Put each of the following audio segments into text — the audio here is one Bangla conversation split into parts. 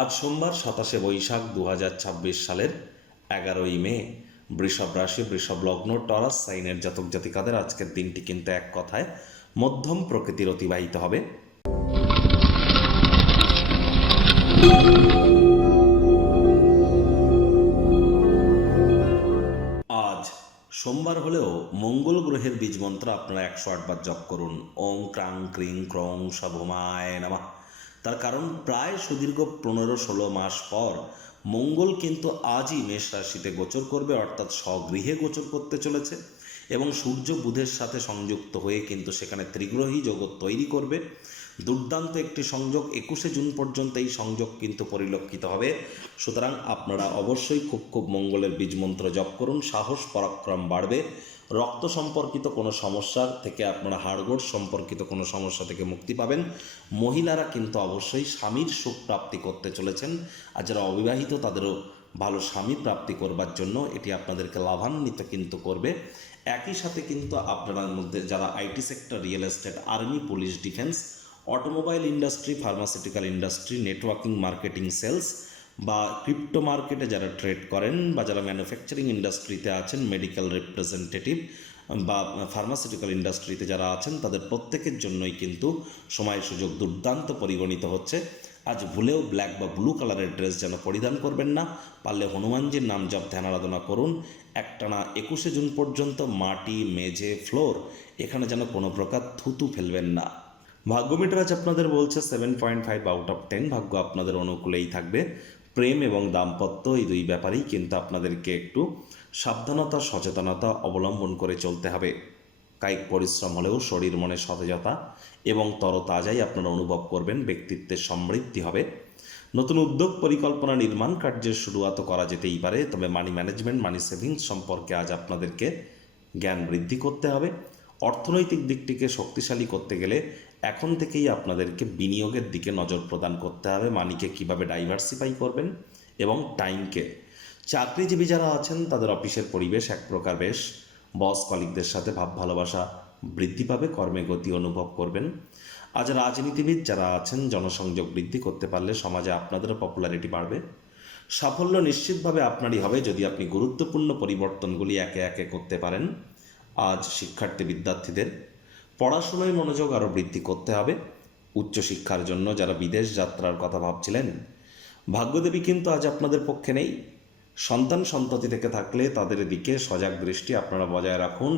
আজ সোমবার 27শে বৈশাখ 2026 সালের 11ই মে। বৃষভ রাশি, বৃষভ লগ্ন, টরাস সাইনের জাতক জাতিকাদের আজকের দিনটি কিন্তু এক কথায় মধ্যম প্রকৃতির অতিবাহিত হবে। আজ সোমবার হলেও মঙ্গল গ্রহের বীজ মন্ত্র আপনারা 108 বার জপ করুন। ওং ক্রাং ক্রিং ক্রং সভমায় নমঃ। তার কারণ প্রায় সুদীর্ঘ 15-16 মাস পর মঙ্গল কিন্তু আজই মেষ রাশিতে গোচর করবে, অর্থাৎ স্বগৃহে গোচর করতে চলেছে এবং সূর্য বুধের সাথে সংযুক্ত হয়ে কিন্তু সেখানে ত্রিগ্রহী জগৎ তৈরি করবে। দুর্দান্ত একটি সংযোগ, 21শে জুন পর্যন্ত এই সংযোগ কিন্তু পরিলক্ষিত হবে। সুতরাং আপনারা অবশ্যই খুব মঙ্গলের বীজ মন্ত্র জপ করুন। সাহস পরাক্রম বাড়বে। রক্ত সম্পর্কিত কোনো সমস্যার থেকে আপনারা, হাড়গোড় সম্পর্কিত কোনো সমস্যা থেকে মুক্তি পাবেন। মহিলারা কিন্তু অবশ্যই স্বামীর সুখ প্রাপ্তি করতে চলেছেন, আর যারা অবিবাহিত তাদেরও ভালো স্বামী প্রাপ্তি করবার জন্য এটি আপনাদেরকে লাভান্বিত কিন্তু করবে। একই সাথে কিন্তু আপনার মধ্যে যারা IT sector, real estate, army, police, defence, automobile industry, pharmaceutical industry, networking, marketing, sales বা ক্রিপ্টো মার্কেটে যারা ট্রেড করেন বা যারা ম্যানুফ্যাকচারিং ইন্ডাস্ট্রিতে আছেন, মেডিকেল রিপ্রেজেন্টেটিভ বা ফার্মাসিউটিক্যাল ইন্ডাস্ট্রিতে যারা আছেন, তাদের প্রত্যেকের জন্যই কিন্তু সময় সুযোগ দুর্দান্ত পরিগণিত হচ্ছে। আজ ভুলেও ব্ল্যাক বা ব্লু কালারের ড্রেস যেন পরিধান করবেন না। পারলে হনুমানজির নাম জপ ধ্যান আরাধনা করুন। একটানা 21শে জুন পর্যন্ত মাটি, মেঝে, ফ্লোর এখানে যেন কোনো প্রকার থুতু ফেলবেন না। ভাগ্য মিটার আজ আপনাদের বলছে 7.5 আউট অফ 10। ভাগ্য আপনাদের অনুকূলেই থাকবে। প্রেম এবং দাম্পত্য এই দুই ব্যাপারেই কিন্তু আপনাদেরকে একটু সাবধানতা, সচেতনতা অবলম্বন করে চলতে হবে। কায়িক পরিশ্রম হলেও শরীর মনে সতেজতা এবং তরতাজাই আপনারা অনুভব করবেন। ব্যক্তিত্বের সমৃদ্ধি হবে। নতুন উদ্যোগ, পরিকল্পনা, নির্মাণ কার্যের শুরুয়াত করা যেতেই পারে, তবে মানি ম্যানেজমেন্ট, মানি সেভিংস সম্পর্কে আজ আপনাদেরকে জ্ঞান বৃদ্ধি করতে হবে। অর্থনৈতিক দিকটিকে শক্তিশালী করতে গেলে এখন থেকেই আপনাদেরকে বিনিয়োগের দিকে নজর প্রদান করতে হবে। মানিকে কিভাবে ডাইভার্সিফাই করবেন এবং টাইমকে। চাকরিজীবী যারা আছেন তাদের অফিসের পরিবেশ এক প্রকার বেশ। বস কলিগদের সাথে ভাব ভালোবাসা বৃদ্ধি পাবে, কর্মে গতি অনুভব করবেন। আজ রাজনীতিবিদ যারা আছেন জনসংযোগ বৃদ্ধি করতে পারলে সমাজে আপনাদেরও পপুলারিটি বাড়বে। সাফল্য নিশ্চিতভাবে আপনারই হবে যদি আপনি গুরুত্বপূর্ণ পরিবর্তনগুলি একে একে করতে পারেন। আজ শিক্ষার্থী বিদ্যার্থীদের পড়াশোনায় মনোযোগ আরও বৃদ্ধি করতে হবে। উচ্চশিক্ষার জন্য যারা বিদেশ যাত্রার কথা ভাবছিলেন, ভাগ্যদেবী কিন্তু আজ আপনাদের পক্ষে নেই। সন্তান সন্ততি থেকে থাকলে তাদের দিকে সজাগ দৃষ্টি আপনারা বজায় রাখুন।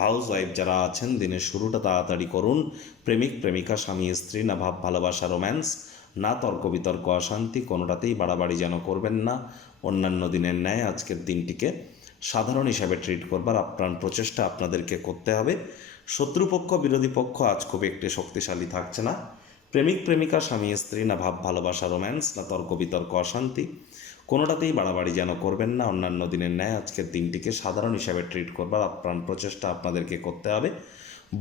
হাউস ওয়াইফ যারা আছেন দিনের শুরুটা তাড়াতাড়ি করুন। প্রেমিক প্রেমিকা, স্বামী স্ত্রী, না ভাব ভালোবাসা রোম্যান্স, না তর্ক বিতর্ক অশান্তি, কোনোটাতেই বাড়াবাড়ি যেন করবেন না। অন্যান্য দিনের ন্যায় আজকের দিনটিকে সাধারণ হিসাবে ট্রিট করবার আপ্রাণ প্রচেষ্টা আপনাদেরকে করতে হবে। শত্রুপক্ষ, বিরোধী পক্ষ আজ খুব একটি শক্তিশালী থাকছে না। প্রেমিক প্রেমিকা, স্বামী স্ত্রী, না ভাব ভালোবাসা রোম্যান্স, না তর্ক বিতর্ক অশান্তি, কোনোটাতেই বাড়াবাড়ি যেন করবেন না। অন্যান্য দিনের ন্যায় আজকের দিনটিকে সাধারণ হিসাবে ট্রিট করবার আপ্রাণ প্রচেষ্টা আপনাদেরকে করতে হবে।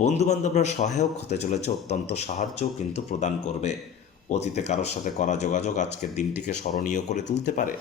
বন্ধুবান্ধবরা সহায়ক হতে চলেছে, অত্যন্ত সাহায্যও কিন্তু প্রদান করবে। অতীতে কারোর সাথে করা যোগাযোগ আজকের দিনটিকে স্মরণীয় করে তুলতে পারে।